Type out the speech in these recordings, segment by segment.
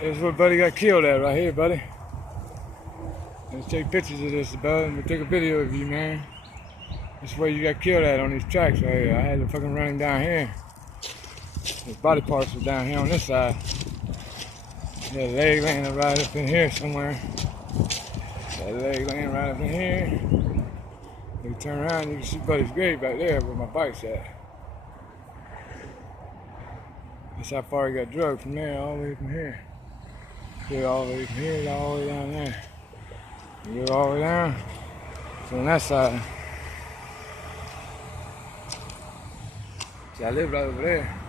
Here's where buddy got killed at right here, buddy. Let's take pictures of this, bud, and we'll take a video of you, man. This is where you got killed at on these tracks right here. I had to fucking run him down here. His body parts were down here on this side. He had a leg laying right up in here somewhere. That leg laying right up in here. You turn around, you can see buddy's grave back there where my bike's at. That's how far he got drugged from there, all the way from here. Here, all the way from here, all the way down there. You go all the way down. So on that side. See, I live right over there.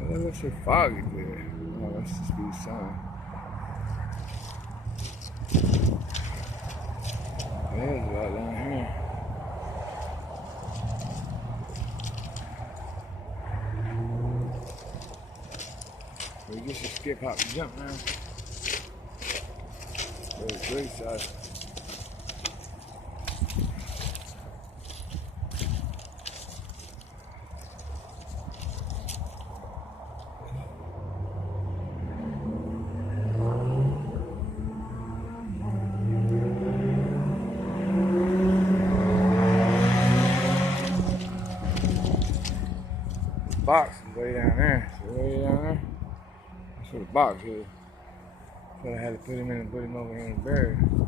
Well, it looks so foggy there. Oh, that's just be the sun. There's right down here. We just a skip, hop, and jump now. There's the great side. Box is way down there. So way down there. That's where the box is. So I had to put him in and put him over here and bury him.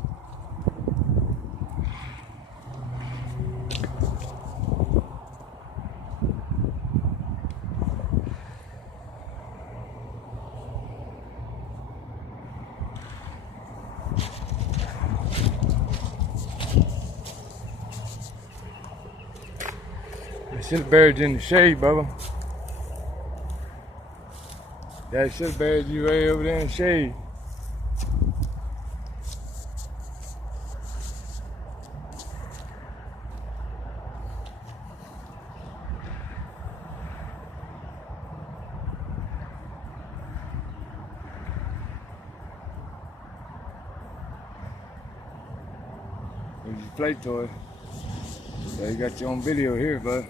I should have buried you in the shade, Bubba. Dad should have buried you way over there in the shade. There's your play toy. So you got your own video here, bud.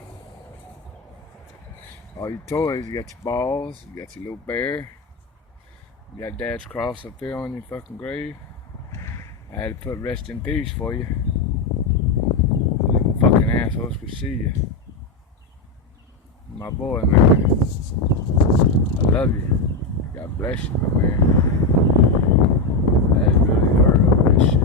All your toys, you got your balls, you got your little bear, you got Dad's cross up there on your fucking grave. I had to put rest in peace for you. So them fucking assholes could see you. My boy, man. I love you. God bless you, my man. That really hurt over this shit.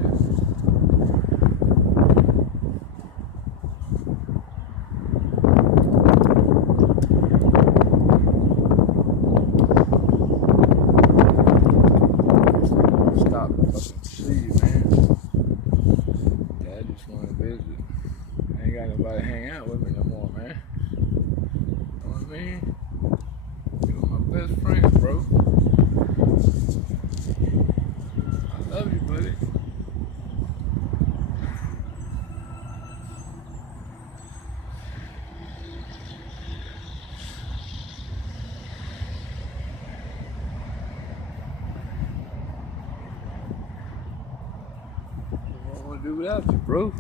I ain't got nobody to hang out with me no more, man. You know what I mean? You're my best friend, bro. I love you, buddy. I don't want to do without you, bro.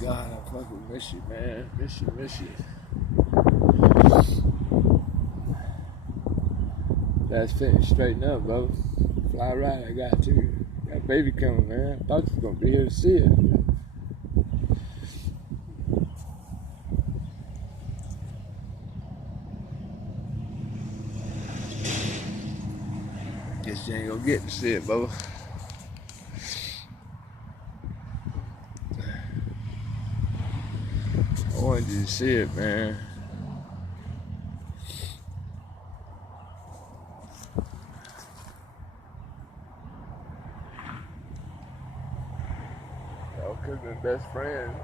God, I fucking miss you, man. Miss you. That's fitting straighten up, bro. Fly right, I got you. Got a baby coming, man. I thought you was gonna be here to see it. Guess you ain't gonna get to see it, bro. I wanted you to see it, man. Y'all could have been best friends.